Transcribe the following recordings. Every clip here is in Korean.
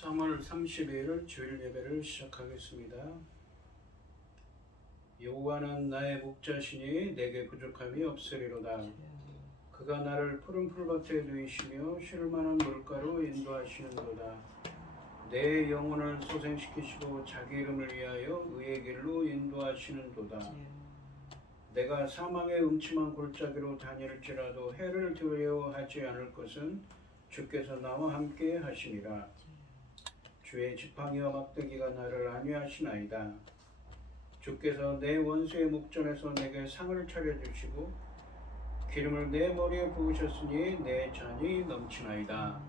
3월 30일 주일 예배를 시작하겠습니다. 여호와는 나의 목자시니 내게 부족함이 없으리로다. 그가 나를 푸른 풀밭에 누이시며 쉴 만한 물가로 인도하시는도다. 내 영혼을 소생시키시고 자기 이름을 위하여 의의 길로 인도하시는도다. 내가 사망의 음침한 골짜기로 다닐지라도 해를 두려워하지 않을 것은 주께서 나와 함께 하시니라. 주의 지팡이와 막대기가 나를 안위하시나이다. 주께서 내 원수의 목전에서 내게 상을 차려주시고 기름을 내 머리에 부으셨으니 내 잔이 넘치나이다.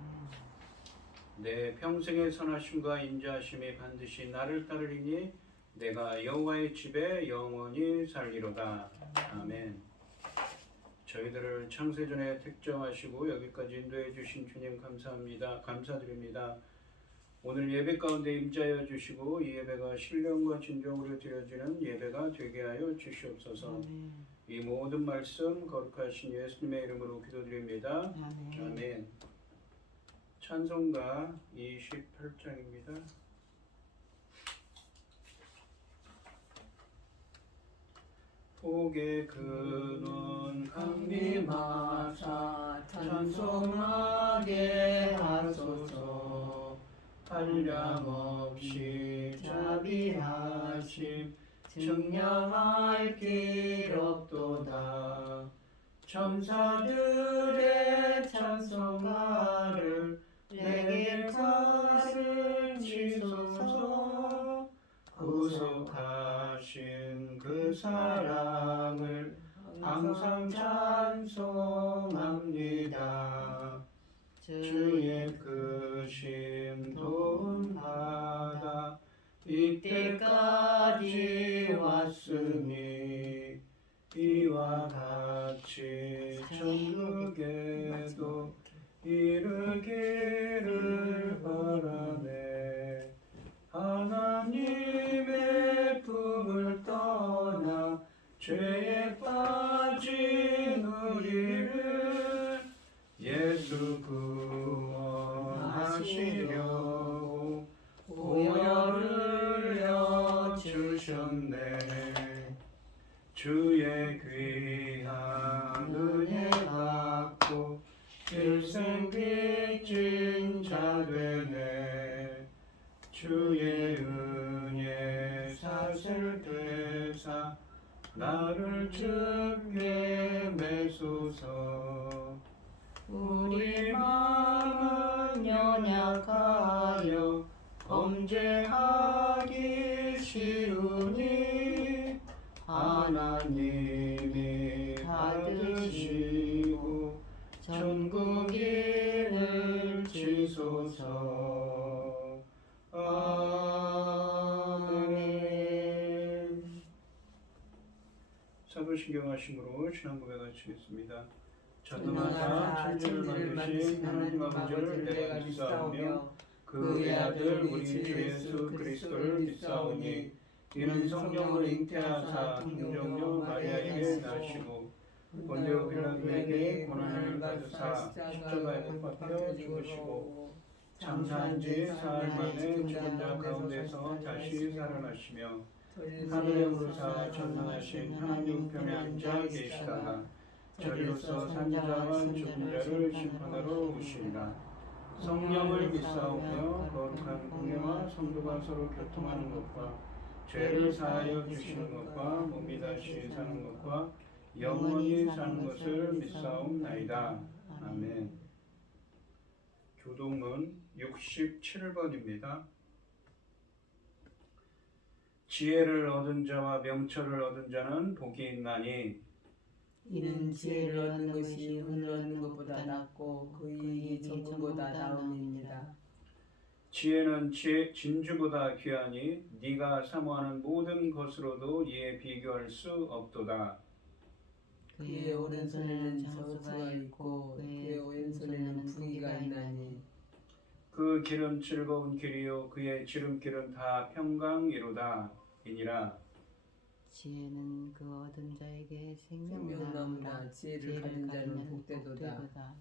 내 평생의 선하심과 인자하심이 반드시 나를 따르리니 내가 여호와의 집에 영원히 살리로다. 아멘. 저희들을 창세전에 택정하시고 여기까지 인도해 주신 주님 감사드립니다. 오늘 예배 가운데 임자여 주시고 이 예배가 신령과 진정으로 드려지는 예배가 되게 하여 주시옵소서. 이 모든 말씀 거룩하신 예수님의 이름으로 기도드립니다. 아멘. 찬송가 28장입니다. 복의 근원 강림하사 찬송하게 하소서. 한량없이 자비하심 증량할 길 없도다. 천사들의 찬송가를 내게 가르치소서. 구속하신 그 사랑을 항상 찬송합니다. 주의 크신 도움 받아 이때까지 왔으니 이와 같이 천국에도 이르기를 바라네. 하나님의 품을 떠나 죄에 빠진 우리를 예수 구원하시려고 보혈을 흘려주셨네. 주의 귀한 은혜 받고 일생 빚진 자 되네. 주의 은혜 사슬 되사 나를 주께 매소서. 우리 마음은 연약하여 범죄하기 쉬우니 하나님이 받으시고 천국인을 지소서. 아멘. 사도신경하심으로 신앙 고백하시겠습니다. 전능하사 천지를 만드신 하나님 아버지를 내가 믿사오며 그 외아들 우리 주 예수 그리스도를 믿사오니 이는 성령을 잉태하사 동정녀 마리아에게 나시고 본디오 빌라도에게 고난을 받으사 십자가에 못 박혀 죽으시고 장사한 지 사흘 만에 죽은 자 가운데서 다시 살아나시며 하늘에 오르사 전능하신 하나님 우편에 앉아 계시다가 저리로서 산자와 죽은 자를 심판하러 오시리라. 성령을 믿사오며 거룩한 공예와 성도가 서로 교통하는 것과 죄를 사하여 주시는 것과 몸이 다시 사는 것과 영원히 사는 것을 믿사옵나이다. 아멘. 교동문 67번입니다. 지혜를 얻은 자와 명철을 얻은 자는 복이 있나니 이는 지혜를 얻는 것이 은을 얻는 것보다 낫고 그 이익이 정금보다 나음이니라. 지혜는 진주보다 귀하니 네가 사모하는 모든 것으로도 이에 비교할 수 없도다. 그의 오른손에는 저수가 있고 그 길은 즐거운 길이요 그의 지름길은 다 평강이로다 이니라. 지혜는 그 얻은 자에게 생명나무라. 생명나무라. 지혜를 가진 자는 복되도다.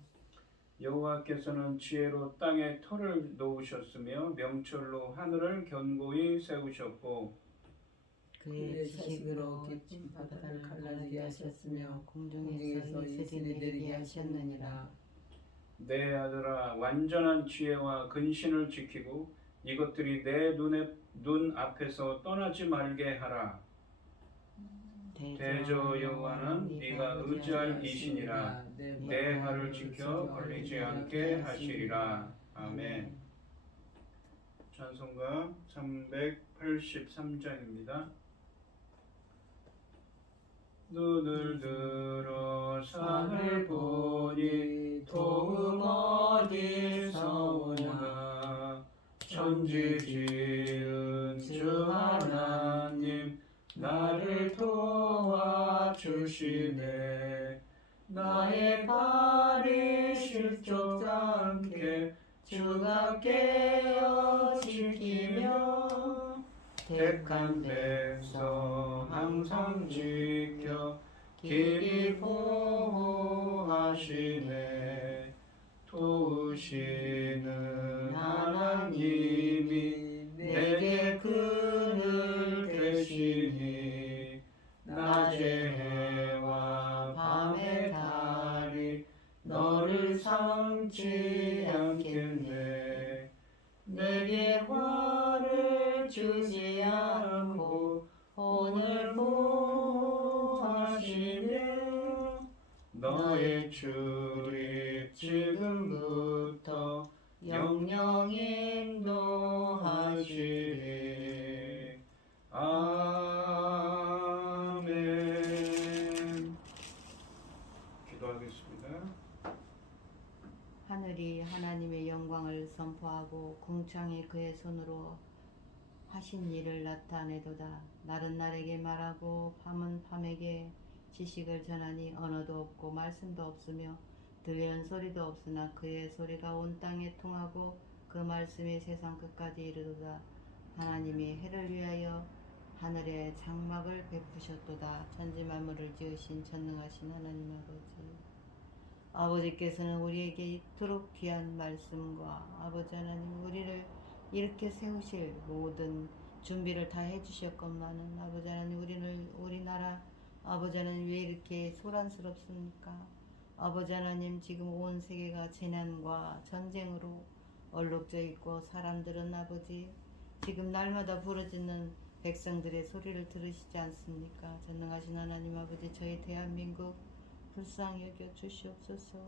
여호와께서는 지혜로 땅에 터를 놓으셨으며 명철로 하늘을 견고히 세우셨고 그의 지식으로 깊은 바다를 갈라지게 하셨으며 공중에서 이슬이 내리게 하셨느니라. 내 아들아 완전한 지혜와 근신을 지키고 이것들이 내 눈 앞에서 떠나지 말게 하라. 대저 여호와는 네가 의지할 이신이라. 내 발을 지켜 걸리지 않게 하시리라. 아멘. 찬송가 383장입니다. 눈을 들어 산을 보니 도움 어디서 오나. 천지 지은 주 하나님 나를 도와주시네. 나의 발이 실족지 않게 주가 깨어 지키며 택한 백성 항상 지켜 길이 보호하시네. 도우시는 하나님이 내게 그늘 되시니. 낮의 해와 밤의 달이 너를 삼지 않겠네. 내게 화를 주지 않고 오늘 보호하시며 너의 출입 지금부터 영영 인도하시리. 아멘. 기도하겠습니다. 하늘이 하나님의 영광을 선포하고 궁창이 그의 손으로 하신 일을 나타내도다. 날은 날에게 말하고 밤은 밤에게 지식을 전하니 언어도 없고 말씀도 없으며 들리는 소리도 없으나 그의 소리가 온 땅에 통하고 그 말씀이 세상 끝까지 이르도다. 하나님이 해를 위하여 하늘에 장막을 베푸셨도다. 천지 만물을 지으신 전능하신 하나님 아버지께서는 우리에게 이토록 귀한 말씀과 아버지 하나님 우리를 이렇게 세우실 모든 준비를 다 해주셨건만은 아버지 하나님 우리나라 아버지 하나님 왜 이렇게 소란스럽습니까? 아버지 하나님 지금 온 세계가 재난과 전쟁으로 얼룩져 있고 사람들은 아버지 지금 날마다 부르짖는 백성들의 소리를 들으시지 않습니까? 전능하신 하나님 아버지 저희 대한민국 불쌍히 여겨 주시옵소서.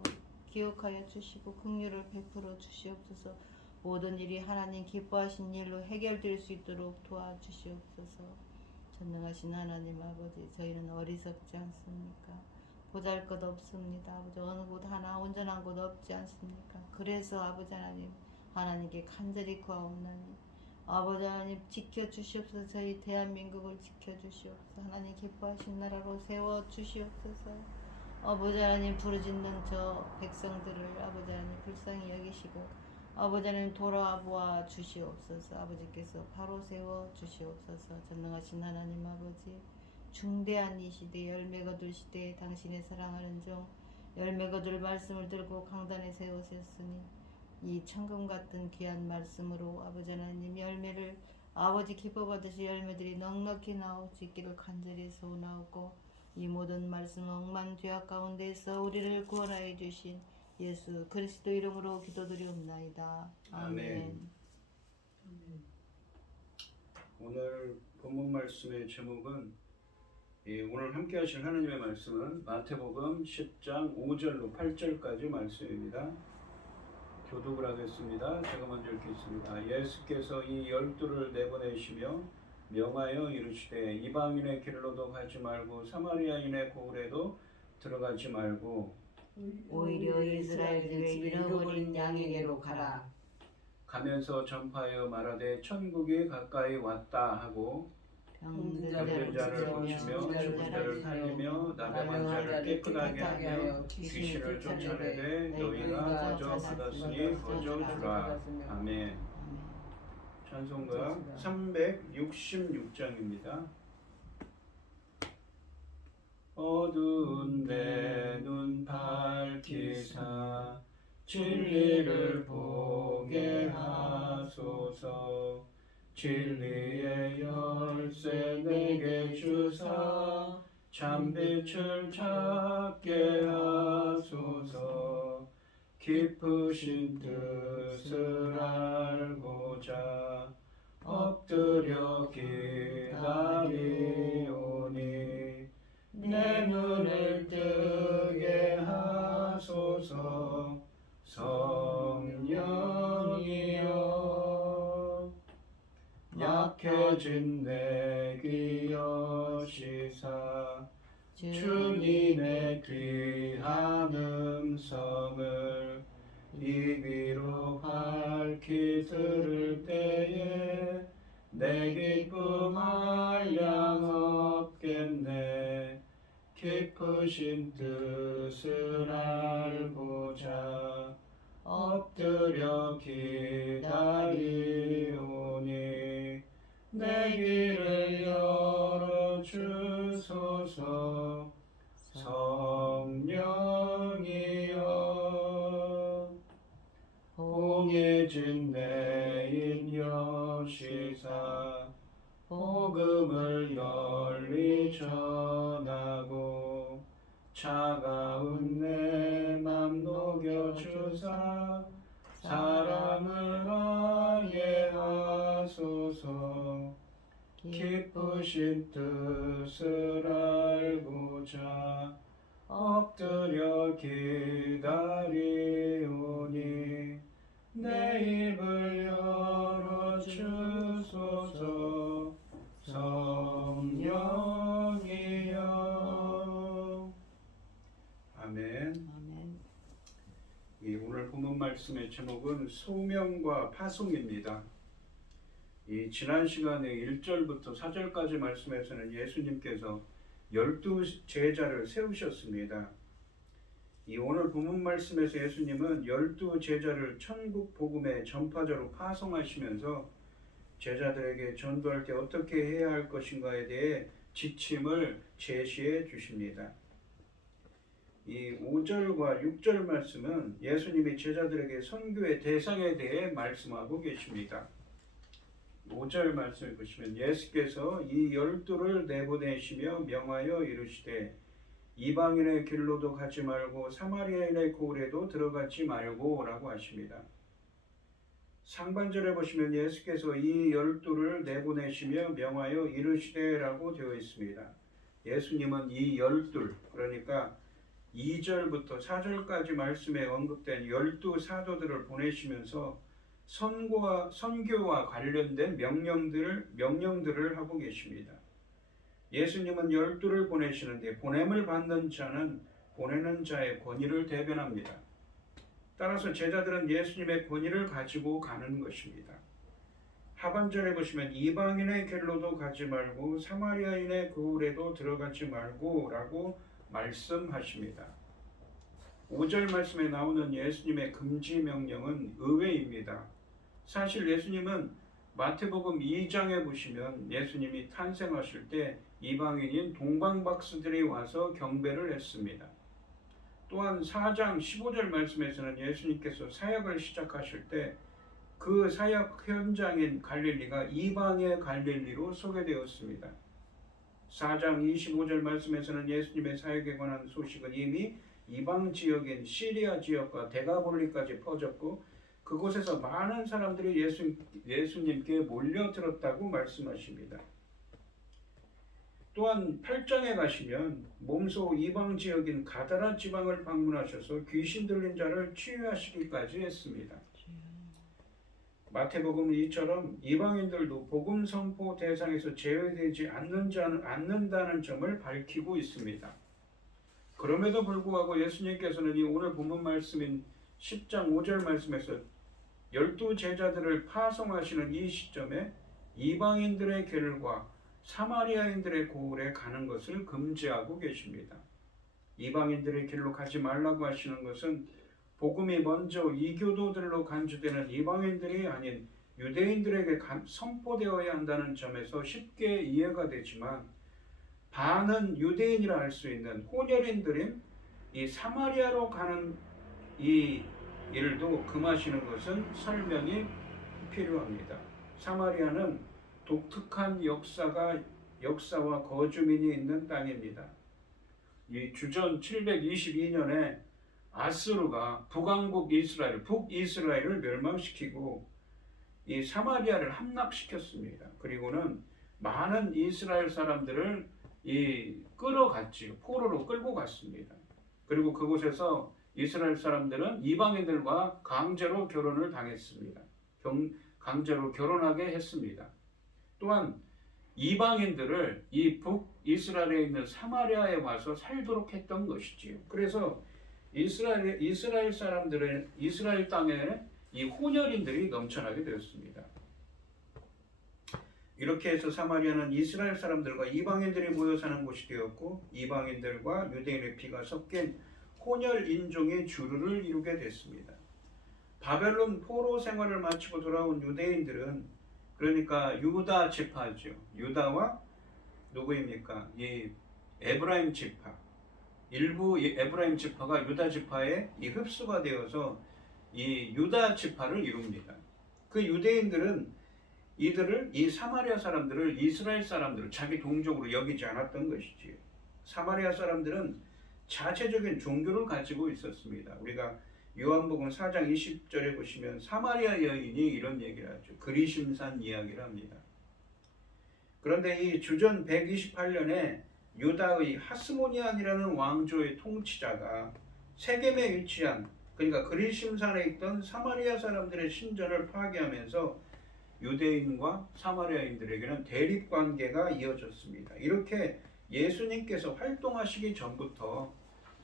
기억하여 주시고 긍휼을 베풀어 주시옵소서. 모든 일이 하나님 기뻐하신 일로 해결될 수 있도록 도와주시옵소서. 전능하신 하나님 아버지 저희는 어리석지 않습니까? 보잘것 없습니다. 아버지 어느 곳 하나 온전한 곳 없지 않습니까? 그래서 아버지 하나님께 간절히 구하옵나니 아버지 하나님 지켜주시옵소서. 저희 대한민국을 지켜주시옵소서. 하나님 기뻐하신 나라로 세워주시옵소서. 아버지 하나님 부르짖는 저 백성들을 아버지 하나님 불쌍히 여기시고 아버지 하나님 돌아보아 주시옵소서. 아버지께서 바로 세워 주시옵소서. 전능하신 하나님 아버지 중대한 이 시대 열매 거둘 시대에 당신의 사랑하는 종 열매 거둘 말씀을 들고 강단에 세우셨으니 이 천금 같은 귀한 말씀으로 아버지 하나님 열매를 아버지 기뻐 받으실 열매들이 넉넉히 나올 수 있기를 간절히 소원하고 이 모든 말씀 억만 죄악 가운데서 우리를 구원하여 주신 예수 그리스도 이름으로 기도드리옵나이다. 아멘. 오늘 본문 말씀의 제목은 오늘 함께 하실 하나님의 말씀은 마태복음 10장 5절로 8절까지 말씀입니다. 교독을 하겠습니다. 제가 먼저 읽겠습니다. 예수께서 이 12를 내보내시며 명하여 이르시되 이방인의 길로도 가지 말고 사마리아인의 고을에도 들어가지 말고 오히려 이스라엘들의 잃어버린 양에게로 가라. 가면서 전파하여 말하되 천국이 가까이 왔다 하고 병든 병든 자를 고치며 죽은 자를 살리며 남의 자를 깨끗하게 하며 귀신을 쫓아내되 너희가 거저 받았으니 거저 주라. 아멘. 찬송가 366장입니다. 어두운 내 눈 밝히사 진리를 보게 하소서. 진리의 열쇠 내게 주사 참빛을 찾게 하소서. 깊으신 뜻을 알고자 엎드려 기다리오니 내 눈을 뜨게 하소서. 성령이여 약해진 내 귀 여시사 주님의 귀한 음성을 이귀로 밝히 들을 때에 내 기쁨 한량 없겠네. 깊으신 뜻을 알고자 엎드려 기다리오니 내 귀를 열어주소서. 성령이여 봉해진 내인 여시사 복음을 널리 전하고 차가운 내 맘 녹여주사 사랑을 하게 하소서. 깊으신 뜻을 알고자 엎드려 기다리오니 내 입을 열어주소서. 성령이여. 아멘. 아멘. 이 오늘 본문 말씀의 제목은 소명과 파송입니다. 이 지난 시간에 1절부터 4절까지 말씀에서는 예수님께서 12 제자를 세우셨습니다. 이 오늘 본문 말씀에서 예수님은 12 제자를 천국 복음의 전파자로 파송하시면서 제자들에게 전도할 때 어떻게 해야 할 것인가에 대해 지침을 제시해 주십니다. 이 5절과 6절 말씀은 예수님이 제자들에게 선교의 대상에 대해 말씀하고 계십니다. 5절 말씀을 보시면 예수께서 이 12를 내보내시며 명하여 이르시되 이방인의 길로도 가지 말고 사마리아인의 고을에도 들어가지 말고 라고 하십니다. 상반절에 보시면 예수께서 이 12를 내보내시며 명하여 이르시되 라고 되어 있습니다. 예수님은 이 12, 그러니까 2절부터 4절까지 말씀에 언급된 12 사도들을 보내시면서 선교와 관련된 명령들을 하고 계십니다. 예수님은 12를 보내시는데 보냄을 받는 자는 보내는 자의 권위를 대변합니다. 따라서 제자들은 예수님의 권위를 가지고 가는 것입니다. 하반절에 보시면 이방인의 길로도 가지 말고 사마리아인의 고을에도 들어가지 말고 라고 말씀하십니다. 5절 말씀에 나오는 예수님의 금지 명령은 의외입니다. 사실 예수님은 마태복음 2장에 보시면 예수님이 탄생하실 때 이방인인 동방박사들이 와서 경배를 했습니다. 또한 4장 15절 말씀에서는 예수님께서 사역을 시작하실 때 그 사역 현장인 갈릴리가 이방의 갈릴리로 소개되었습니다. 4장 25절 말씀에서는 예수님의 사역에 관한 소식은 이미 이방 지역인 시리아 지역과 데가볼리까지 퍼졌고 그곳에서 많은 사람들이 예수님께 몰려들었다고 말씀하십니다. 또한 8장에 가시면 몸소 이방 지역인 가다라 지방을 방문하셔서 귀신 들린 자를 치유하시기까지 했습니다. 마태복음 이처럼 이방인들도 복음 선포 대상에서 제외되지 않는다는 점을 밝히고 있습니다. 그럼에도 불구하고 예수님께서는 이 오늘 본문 말씀인 10장 5절 말씀에서 12 제자들을 파송하시는 이 시점에 이방인들의 길과 사마리아인들의 고을에 가는 것을 금지하고 계십니다. 이방인들의 길로 가지 말라고 하시는 것은 복음이 먼저 이교도들로 간주되는 이방인들이 아닌 유대인들에게 선포되어야 한다는 점에서 쉽게 이해가 되지만, 반은 유대인이라 할 수 있는 혼혈인들인 이 사마리아로 가는 이 일도 금하시는 것은 설명이 필요합니다. 사마리아는 독특한 역사와 거주민이 있는 땅입니다. 이 주전 722년에 아스루가 북왕국 이스라엘, 북이스라엘을 멸망시키고 이 사마리아를 함락시켰습니다. 그리고는 많은 이스라엘 사람들을 끌어갔지요. 포로로 끌고 갔습니다. 그리고 그곳에서 이스라엘 사람들은 이방인들과 강제로 결혼을 당했습니다. 강제로 결혼하게 했습니다. 또한 이방인들을 이 북이스라엘에 있는 사마리아에 와서 살도록 했던 것이지요. 그래서 이스라엘 사람들의 이스라엘 땅에 이 혼혈인들이 넘쳐나게 되었습니다. 이렇게 해서 사마리아는 이스라엘 사람들과 이방인들이 모여 사는 곳이 되었고, 이방인들과 유대인의 피가 섞인 혼혈 인종의 주류를 이루게 됐습니다. 바벨론 포로 생활을 마치고 돌아온 유대인들은, 그러니까 유다 지파죠. 유다와 누구입니까? 이 에브라임 지파. 일부 에브라임 지파가 유다 지파에 흡수가 되어서 이 유다 지파를 이룹니다. 그 유대인들은 이 사마리아 사람들을 이스라엘 사람들을 자기 동족으로 여기지 않았던 것이지요. 사마리아 사람들은 자체적인 종교를 가지고 있었습니다. 우리가 요한복음 4장 20절에 보시면 사마리아 여인이 이런 얘기를 하죠. 그리심산 이야기를 합니다. 그런데 이 주전 128년에 유다의 하스모니안이라는 왕조의 통치자가 세겜에 위치한, 그러니까 그리심산에 있던 사마리아 사람들의 신전을 파괴하면서 유대인과 사마리아인들에게는 대립관계가 이어졌습니다. 이렇게 예수님께서 활동하시기 전부터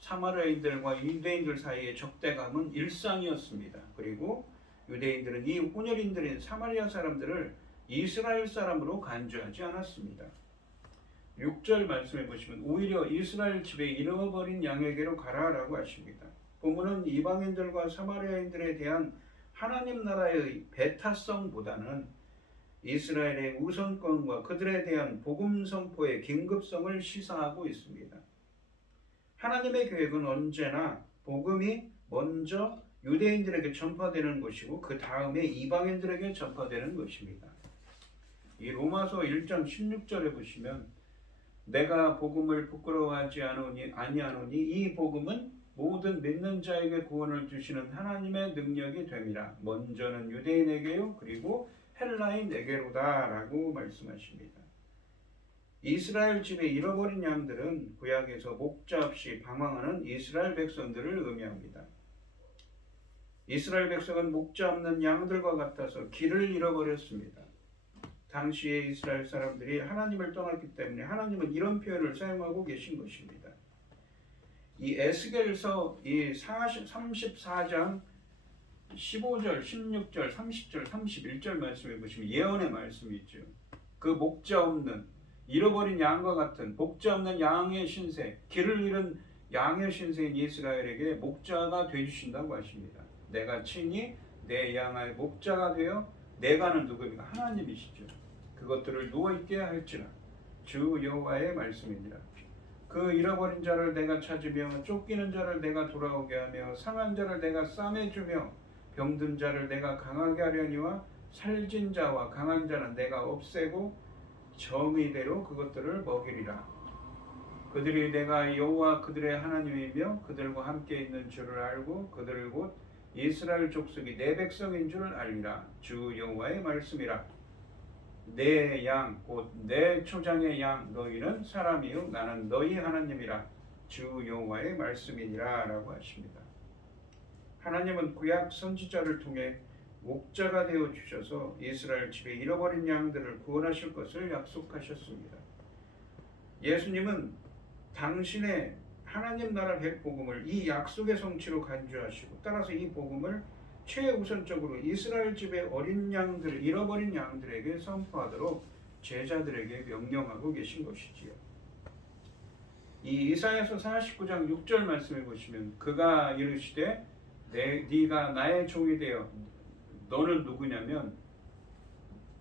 사마리아인들과 유대인들 사이의 적대감은 일상이었습니다. 그리고 유대인들은 이 혼혈인들인 사마리아 사람들을 이스라엘 사람으로 간주하지 않았습니다. 6절 말씀해 보시면 오히려 이스라엘 집에 잃어버린 양에게로 가라라고 하십니다. 본문은 이방인들과 사마리아인들에 대한 하나님 나라의 배타성보다는 이스라엘의 우선권과 그들에 대한 복음 선포의 긴급성을 시사하고 있습니다. 하나님의 계획은 언제나 복음이 먼저 유대인들에게 전파되는 것이고 그 다음에 이방인들에게 전파되는 것입니다. 이 로마서 1장 16절에 보시면 내가 복음을 부끄러워하지 아니하노니 이 복음은 모든 믿는 자에게 구원을 주시는 하나님의 능력이 됨이라. 먼저는 유대인에게요 그리고 헬라인에게로다 라고 말씀하십니다. 이스라엘 집에 잃어버린 양들은 구약에서 목자 없이 방황하는 이스라엘 백성들을 의미합니다. 이스라엘 백성은 목자 없는 양들과 같아서 길을 잃어버렸습니다. 당시의 이스라엘 사람들이 하나님을 떠났기 때문에 하나님은 이런 표현을 사용하고 계신 것입니다. 이 에스겔서 이 34장 15절, 16절, 30절, 31절 말씀해 보시면 예언의 말씀이 있죠. 그 목자 없는 잃어버린 양과 같은 목자 없는 양의 신세, 길을 잃은 양의 신세인 이스라엘에게 목자가 되주신다고 하십니다. 내가 친히 내 양의 목자가 되어 내가는 누구입니까? 하나님이시죠. 그것들을 누워있게 할지라. 주 여호와의 말씀이니라. 그 잃어버린 자를 내가 찾으며 쫓기는 자를 내가 돌아오게 하며 상한 자를 내가 싸매주며 병든 자를 내가 강하게 하려니와 살진 자와 강한 자는 내가 없애고 정의대로 그것들을 먹이리라. 그들이 내가 여호와 그들의 하나님이며 그들과 함께 있는 줄을 알고 그들을 곧 이스라엘 족속이 내 백성인 줄 알리라. 주 여호와의 말씀이라. 내 양 곧 내 초장의 양 너희는 사람이요 나는 너희 하나님이라. 주 여호와의 말씀이니라 라고 하십니다. 하나님은 구약 선지자를 통해 목자가 되어 주셔서 이스라엘 집에 잃어버린 양들을 구원하실 것을 약속하셨습니다. 예수님은 당신의 하나님 나라 백복음을 이 약속의 성취로 간주하시고 따라서 이 복음을 최우선적으로 이스라엘 집의 어린 양들, 잃어버린 양들에게 선포하도록 제자들에게 명령하고 계신 것이지요. 이 이사야서 49장 6절 말씀을 보시면 그가 이르시되 네가 나의 종이 되어 너는 누구냐면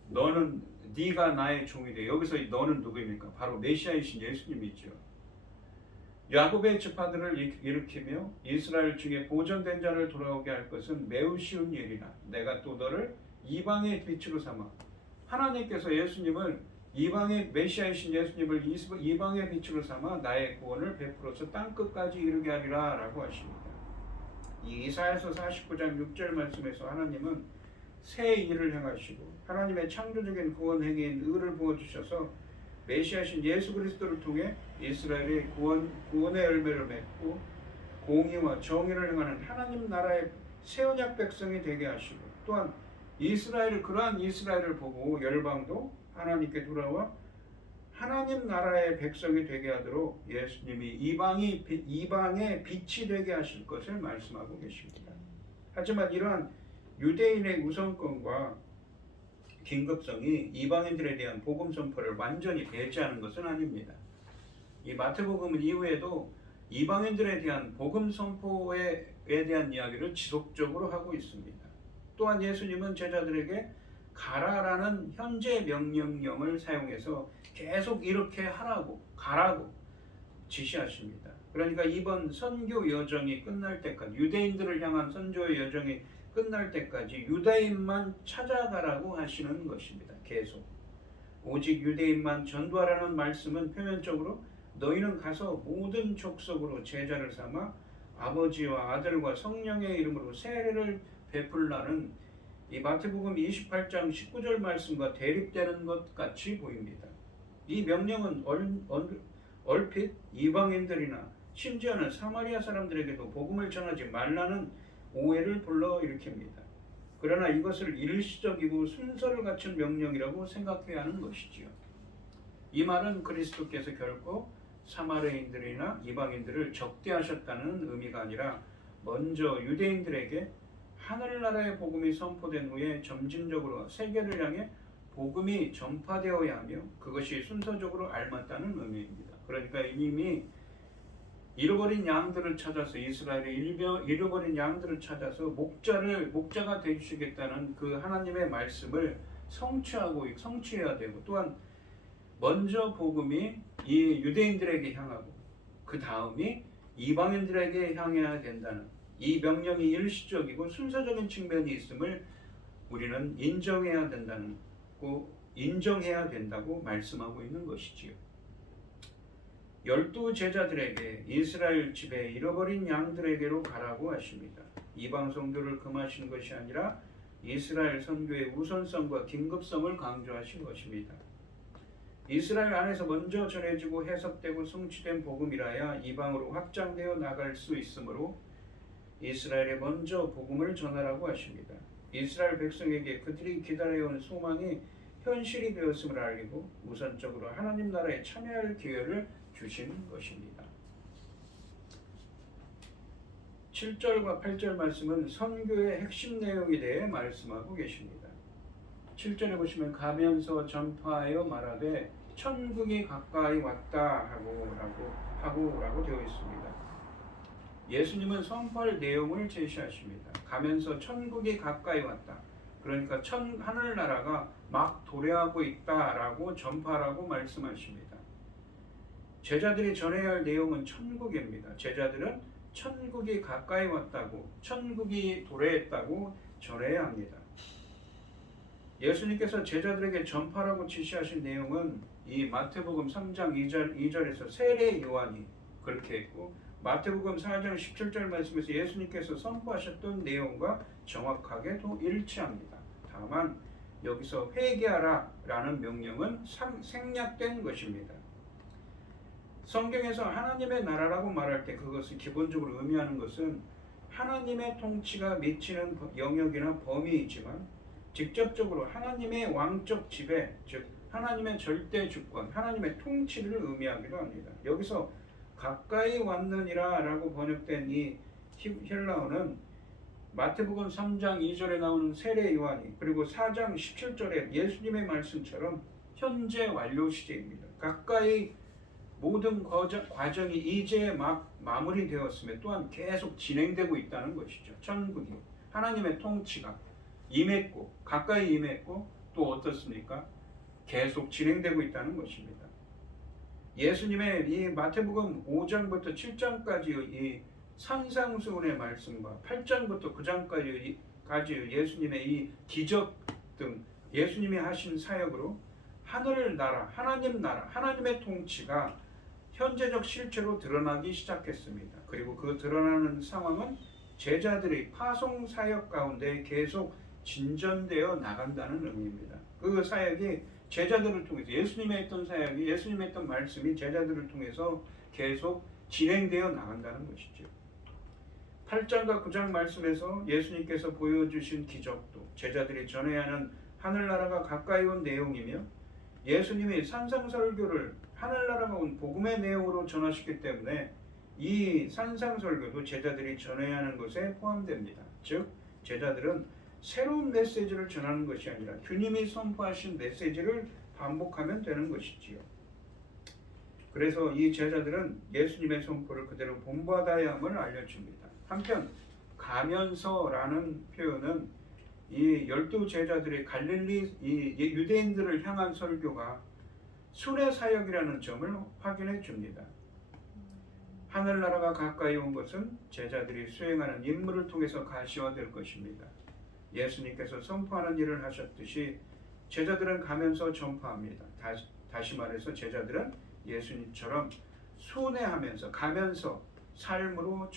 네가 나의 종이 되어 여기서 너는 누구입니까? 바로 메시아이신 예수님이죠. 야곱의 지파들을 일으키며 이스라엘 중에 보존된 자를 돌아오게 할 것은 매우 쉬운 일이라 내가 또 너를 이방의 빛으로 삼아 하나님께서 예수님을 이방의 메시아이신 예수님을 이방의 빛으로 삼아 나의 구원을 베풀어서 땅끝까지 이르게 하리라 라고 하십니다. 이 이사야서 49장 6절 말씀에서 하나님은 새 일을 행하시고 하나님의 창조적인 구원 행위인 의를 부어주셔서 메시아신 예수 그리스도를 통해 이스라엘의 구원의 열매를 맺고 공의와 정의를 행하는 하나님 나라의 새 언약 백성이 되게 하시고 또한 그러한 이스라엘을 보고 열방도 하나님께 돌아와 하나님 나라의 백성이 되게 하도록 예수님이 이방의 빛이 되게 하실 것을 말씀하고 계십니다. 하지만 이러한 유대인의 우선권과 긴급성이 이방인들에 대한 복음 선포를 완전히 배제하는 것은 아닙니다. 이 마태복음 이후에도 이방인들에 대한 복음 선포에 대한 이야기를 지속적으로 하고 있습니다. 또한 예수님은 제자들에게 가라라는 현재 명령형을 사용해서 계속 이렇게 가라고 지시하십니다. 그러니까 이번 선교 여정이 끝날 때까지 유대인들을 향한 선교의 여정이 끝날 때까지 유대인만 찾아가라고 하시는 것입니다. 계속 오직 유대인만 전도하라는 말씀은 표면적으로 너희는 가서 모든 족속으로 제자를 삼아 아버지와 아들과 성령의 이름으로 세례를 베풀라는 이 마태복음 28장 19절 말씀과 대립되는 것 같이 보입니다. 이 명령은 얼핏 이방인들이나 심지어는 사마리아 사람들에게도 복음을 전하지 말라는 오해를 불러일으킵니다. 그러나 이것을 일시적이고 순서를 갖춘 명령이라고 생각해야 하는 것이지요. 이 말은 그리스도께서 결코 사마리아인들이나 이방인들을 적대하셨다는 의미가 아니라 먼저 유대인들에게 하늘나라의 복음이 선포된 후에 점진적으로 세계를 향해 복음이 전파되어야 하며 그것이 순서적으로 알맞다는 의미입니다. 그러니까 이미 잃어버린 양들을 찾아서 이스라엘의 잃어버린 양들을 찾아서 목자가 되주시겠다는 그 하나님의 말씀을 성취해야 되고 또한 먼저 복음이 이 유대인들에게 향하고 그 다음이 이방인들에게 향해야 된다는 이 명령이 일시적이고 순서적인 측면이 있음을 우리는 인정해야 된다고 말씀하고 있는 것이지요. 12 제자들에게 이스라엘 집에 잃어버린 양들에게로 가라고 하십니다. 이방 선교를 금하시는 것이 아니라 이스라엘 선교의 우선성과 긴급성을 강조하신 것입니다. 이스라엘 안에서 먼저 전해지고 해석되고 성취된 복음이라야 이방으로 확장되어 나갈 수 있으므로 이스라엘에 먼저 복음을 전하라고 하십니다. 이스라엘 백성에게 그들이 기다려온 소망이 현실이 되었음을 알리고 우선적으로 하나님 나라에 참여할 기회를 주신 것입니다. 7절과 8절 말씀은 선교의 핵심 내용에 대해 말씀하고 계십니다. 7절에 보시면 가면서 전파하여 말하되 천국이 가까이 왔다 하고라고 되어 있습니다. 예수님은 선포할 내용을 제시하십니다. 가면서 천국이 가까이 왔다. 그러니까 하늘나라가 막 도래하고 있다라고 전파라고 말씀하십니다. 제자들이 전해야 할 내용은 천국입니다. 제자들은 천국이 가까이 왔다고, 천국이 도래했다고 전해야 합니다. 예수님께서 제자들에게 전파라고 지시하신 내용은 이 마태복음 3장 2절에서 세례 요한이 그렇게 했고 마태복음 4장 17절 말씀에서 예수님께서 선포하셨던 내용과 정확하게도 일치합니다. 다만 여기서 회개하라 라는 명령은 생략된 것입니다. 성경에서 하나님의 나라라고 말할 때 그것을 기본적으로 의미하는 것은 하나님의 통치가 미치는 영역이나 범위이지만 직접적으로 하나님의 왕적 지배, 즉 하나님의 절대 주권, 하나님의 통치를 의미하기도 합니다. 여기서 가까이 왔느니라 라고 번역된 이 헬라어는 마태복음 3장 2절에 나오는 세례 요한이 그리고 4장 17절에 예수님의 말씀처럼 현재 완료 시제입니다. 가까이 모든 과정이 이제 막 마무리되었으며 또한 계속 진행되고 있다는 것이죠. 천국이 하나님의 통치가 임했고 가까이 임했고 또 어떻습니까? 계속 진행되고 있다는 것입니다. 예수님의 이 마태복음 5장부터 7장까지의 이 산상수훈의 말씀과 8장부터 9장까지 예수님의 이 기적 등 예수님이 하신 사역으로 하늘나라, 하나님의 통치가 현재적 실체로 드러나기 시작했습니다. 그리고 그 드러나는 상황은 제자들의 파송 사역 가운데 계속 진전되어 나간다는 의미입니다. 그 사역이 제자들을 통해서 예수님의 했던 사역이 예수님의 했던 말씀이 제자들을 통해서 계속 진행되어 나간다는 것이죠. 8장과 9장 말씀에서 예수님께서 보여주신 기적도 제자들이 전해야 하는 하늘나라가 가까이 온 내용이며 예수님이 산상설교를 하늘나라가 온 복음의 내용으로 전하시기 때문에 이 산상설교도 제자들이 전해야 하는 것에 포함됩니다. 즉 제자들은 새로운 메시지를 전하는 것이 아니라 주님이 선포하신 메시지를 반복하면 되는 것이지요. 그래서 이 제자들은 예수님의 선포를 그대로 본받아야 함을 알려줍니다. 한편 가면서라는 표현은 이 12 제자들의 갈릴리 유대인들을 향한 설교가 순회 사역이라는 점을 확인해 줍니다. 하늘나라가 가까이 온 것은 제자들이 수행하는 임무를 통해서 가시화될 것입니다. 예수님께서 선포하는 일을 하셨듯이 제자들은 가면서 전파합니다. 다시 말해서 제자들은 예수님처럼 순회하면서 가면서 삶으로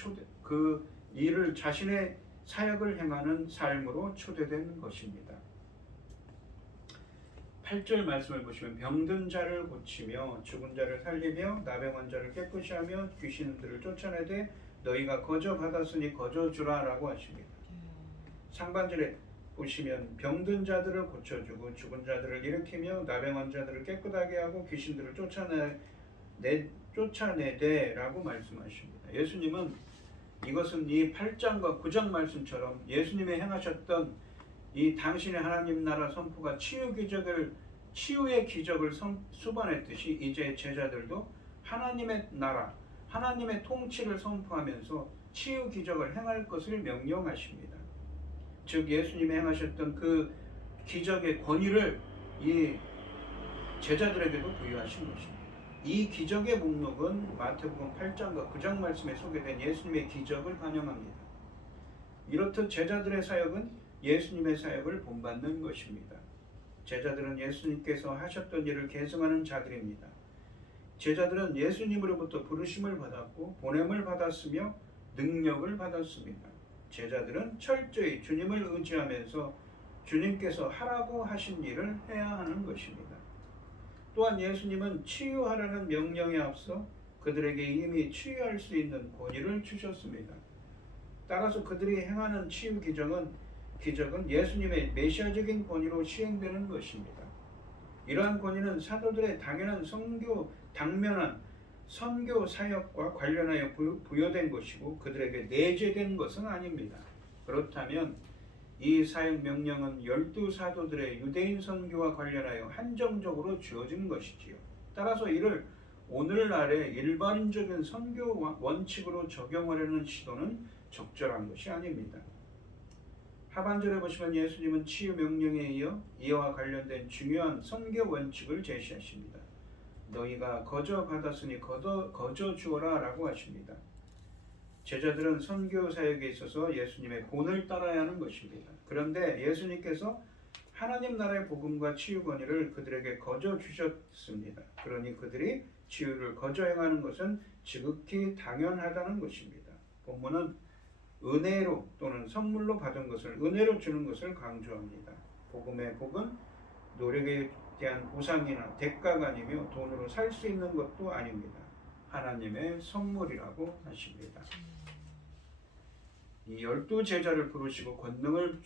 그 일을 자신의 사역을 행하는 삶으로 초대된 것입니다. 8절 말씀을 보시면 병든 자를 고치며 죽은 자를 살리며 나병한 자를 깨끗이 하며 귀신들을 쫓아내되 너희가 거저 받았으니 거저 주라 라고 하십니다. 상반절에 보시면 병든 자들을 고쳐주고 죽은 자들을 일으키며 나병한 자들을 깨끗하게 하고 귀신들을 쫓아내되 라고 말씀하십니다. 예수님은 이것은 이 8장과 9장 말씀처럼 예수님이 행하셨던 이 당신의 하나님 나라 선포가 치유의 기적을 수반했듯이 이제 제자들도 하나님의 나라, 하나님의 통치를 선포하면서 치유 기적을 행할 것을 명령하십니다. 즉 예수님이 행하셨던 그 기적의 권위를 이 제자들에게도 부여하신 것입니다. 이 기적의 목록은 마태복음 8장과 9장 말씀에 소개된 예수님의 기적을 반영합니다. 이렇듯 제자들의 사역은 예수님의 사역을 본받는 것입니다. 제자들은 예수님께서 하셨던 일을 계승하는 자들입니다. 제자들은 예수님으로부터 부르심을 받았고 보냄을 받았으며 능력을 받았습니다. 제자들은 철저히 주님을 의지하면서 주님께서 하라고 하신 일을 해야 하는 것입니다. 또한 예수님은 치유하라는 명령에 앞서 그들에게 이미 치유할 수 있는 권위를 주셨습니다. 따라서 그들이 행하는 치유 기적은 예수님의 메시아적인 권위로 시행되는 것입니다. 이러한 권위는 사도들의 당면한 선교 사역과 관련하여 부여된 것이고 그들에게 내재된 것은 아닙니다. 그렇다면 이 사역 명령은 12 사도들의 유대인 선교와 관련하여 한정적으로 주어진 것이지요. 따라서 이를 오늘날의 일반적인 선교 원칙으로 적용하려는 시도는 적절한 것이 아닙니다. 하반절에 보시면 예수님은 치유 명령에 이어 이와 관련된 중요한 선교 원칙을 제시하십니다. 너희가 거저 받았으니 거저 주어라 라고 하십니다. 제자들은 선교 사역에 있어서 예수님의 본을 따라야 하는 것입니다. 그런데 예수님께서 하나님 나라의 복음과 치유 권위를 그들에게 거저 주셨습니다. 그러니 그들이 치유를 거저 행하는 것은 지극히 당연하다는 것입니다. 본문은 은혜로 또는 선물로 받은 것을 은혜로 주는 것을 강조합니다. 복음의 복은 노력에 대한 보상이나 대가가 아니며 돈으로 살 수 있는 것도 아닙니다. 하나님의 선물이라고 하십니다. 이 12 제자를 부르시고 권능을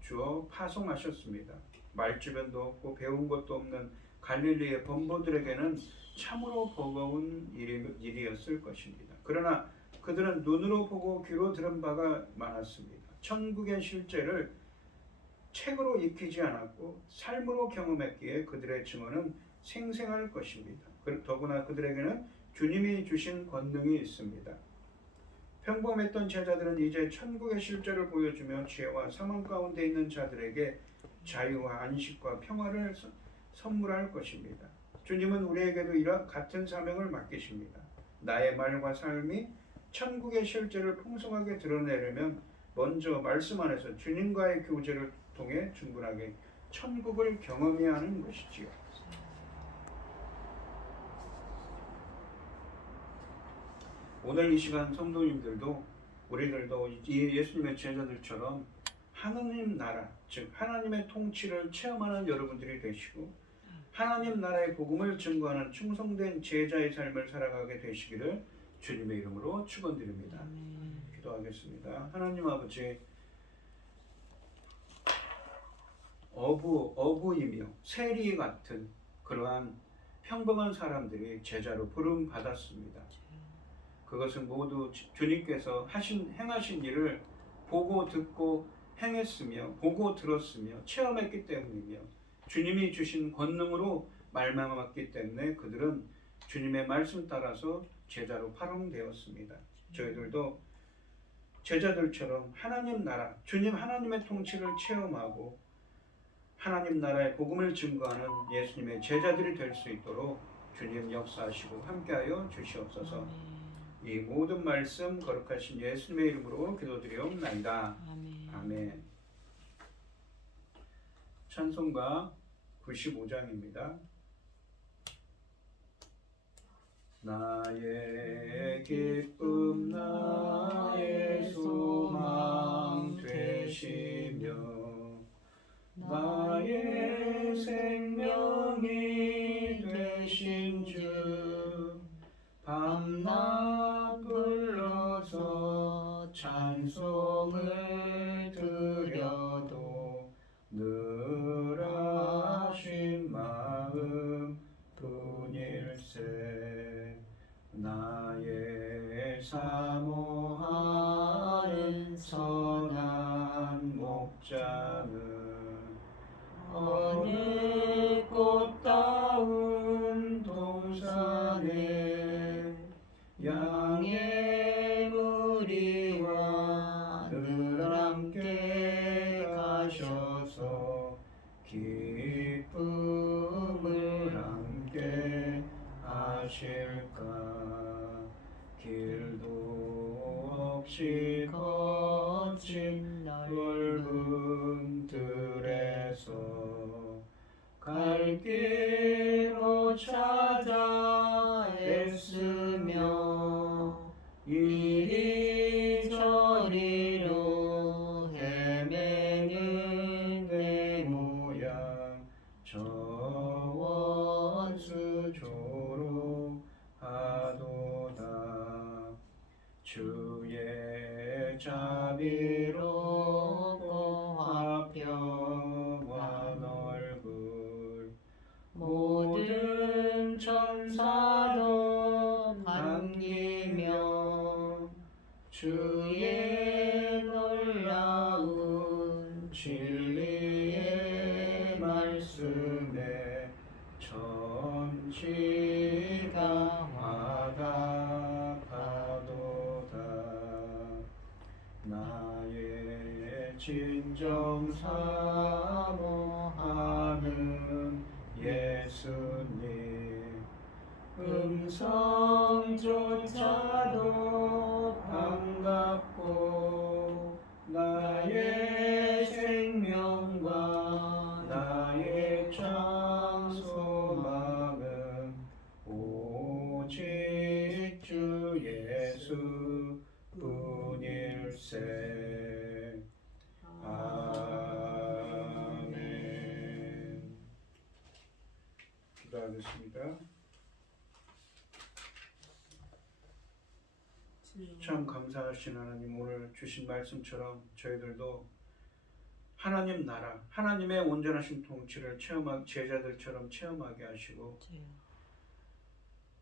주어 파송하셨습니다. 말주변도 없고 배운 것도 없는 갈릴리의 범보들에게는 참으로 버거운 일이었을 것입니다. 그러나 그들은 눈으로 보고 귀로 들은 바가 많았습니다. 천국의 실제를 책으로 익히지 않았고 삶으로 경험했기에 그들의 증언은 생생할 것입니다. 더구나 그들에게는 주님이 주신 권능이 있습니다. 평범했던 제자들은 이제 천국의 실제를 보여주며 죄와 사망 가운데 있는 자들에게 자유와 안식과 평화를 선물할 것입니다. 주님은 우리에게도 이런 같은 사명을 맡기십니다. 나의 말과 삶이 천국의 실제를 풍성하게 드러내려면 먼저 말씀 안에서 주님과의 교제를 통해 충분하게 천국을 경험해야 하는 것이지요. 오늘 이 시간 성도님들도 우리들도 이 예수님의 제자들처럼 하나님 나라, 즉 하나님의 통치를 체험하는 여러분들이 되시고 하나님 나라의 복음을 증거하는 충성된 제자의 삶을 살아가게 되시기를 주님의 이름으로 축원드립니다. 기도하겠습니다. 하나님 아버지, 어부이며 세리 같은 그러한 평범한 사람들이 제자로 부름 받았습니다. 그것은 모두 주님께서 행하신 일을 보고 듣고 행했으며 보고 들었으며 체험했기 때문이며 주님이 주신 권능으로 말미암았기 때문에 그들은 주님의 말씀 따라서 제자로 파송되었습니다. 저희들도 제자들처럼 하나님 나라, 주님 하나님의 통치를 체험하고 하나님 나라의 복음을 증거하는 예수님의 제자들이 될 수 있도록 주님 역사하시고 함께하여 주시옵소서. 이 모든 말씀 거룩하신 예수님의 이름으로 기도드리옵나이다. 아멘. 찬송가 95장입니다. 나의 기쁨 나의 소망 되시며 나의 생명이 되신 주 밤낮 불러서 찬송을 드려도 늘 하신 마음 뿐일세. 나의 사모하는 선한 목자는 어느 꽃다운 동산에 양의 무리와 늘 함께 가셔서 기쁨을 함께 하실까. 길도 없이 거친 넓은 들에서 갈 길 못 찾아 애쓰며 이리저리로 헤매는 내 모양 저 원수 조로하도다. 주의 자비롭고 화평한 얼굴 모든 천사도 반기며 주의 놀라운 진리의 말씀에 천지가 화답하도다. 나의 진정 사모하는 예수님 음성조차도 반갑고 나의 생명과 나의 장소망은 오직 주 예수 뿐일세. 아멘. 기도하겠습니다. 참 감사하신 하나님, 오늘 주신 말씀처럼 저희들도 하나님 나라, 하나님의 온전하신 통치를 제자들처럼 체험하게 하시고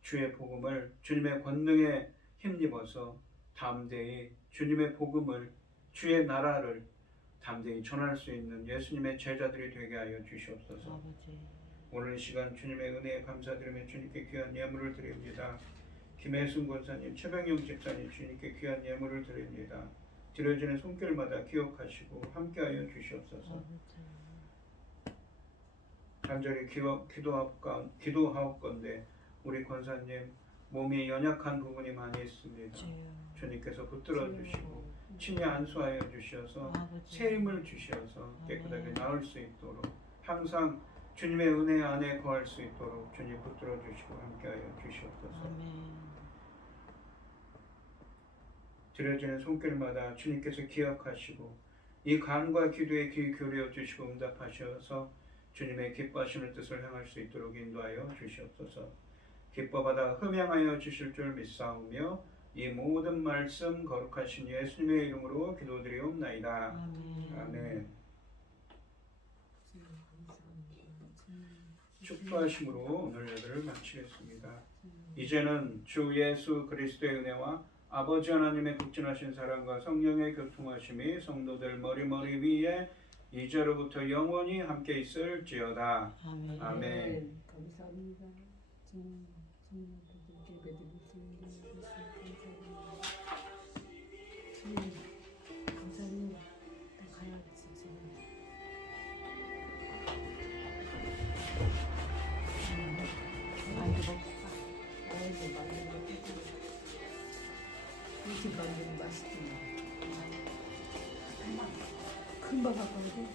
주의 복음을 주님의 권능에 힘입어서 담대히 주님의 복음을, 주의 나라를 담대히 전할 수 있는 예수님의 제자들이 되게 하여 주시옵소서. 아버지 오늘 이 시간 주님의 은혜에 감사드리며 주님께 귀한 예물을 드립니다. 김혜순 권사님, 최병용 집사님 주님께 귀한 예물을 드립니다. 드려지는 손길마다 기억하시고 함께하여 주시옵소서. 아버지 간절히 기도하옵건대 우리 권사님 몸이 연약한 부분이 많이 있습니다. 주여 주님께서 붙들어 주시고 친히 안수하여 주셔서 아버지 새 힘을 주셔서 깨끗하게 나을 수 있도록 항상 주님의 은혜 안에 거할 수 있도록 주님 붙들어 주시고 함께하여 주시옵소서. 아멘 드려지는 손길마다 주님께서 기억하시고 이 간과 기도에 귀 기울여 주시고 응답하셔서 주님의 기뻐하시는 뜻을 행할 수 있도록 인도하여 주시옵소서. 기뻐받아 흠양하여 주실 줄 믿사오며 이 모든 말씀 거룩하신 예수님의 이름으로 기도드리옵나이다. 아멘 아멘. 축도하심으로 오늘 예배를 마치겠습니다. 이제는 주 예수 그리스도의 은혜와 아버지 하나님의 극진하신 사랑과 성령의 교통하심이 성도들 머리머리 위에 이제로부터 영원히 함께 있을지어다. 아멘 아멘. 감사합니다. 주님 예배드릴 수 있는 것을 감사합니다. 주님 감사합니다. 또 가야지 주님. 만두 먹을까? 아이고 만든 거 이집 만든 거 맛있구나. 금방 갖고 오고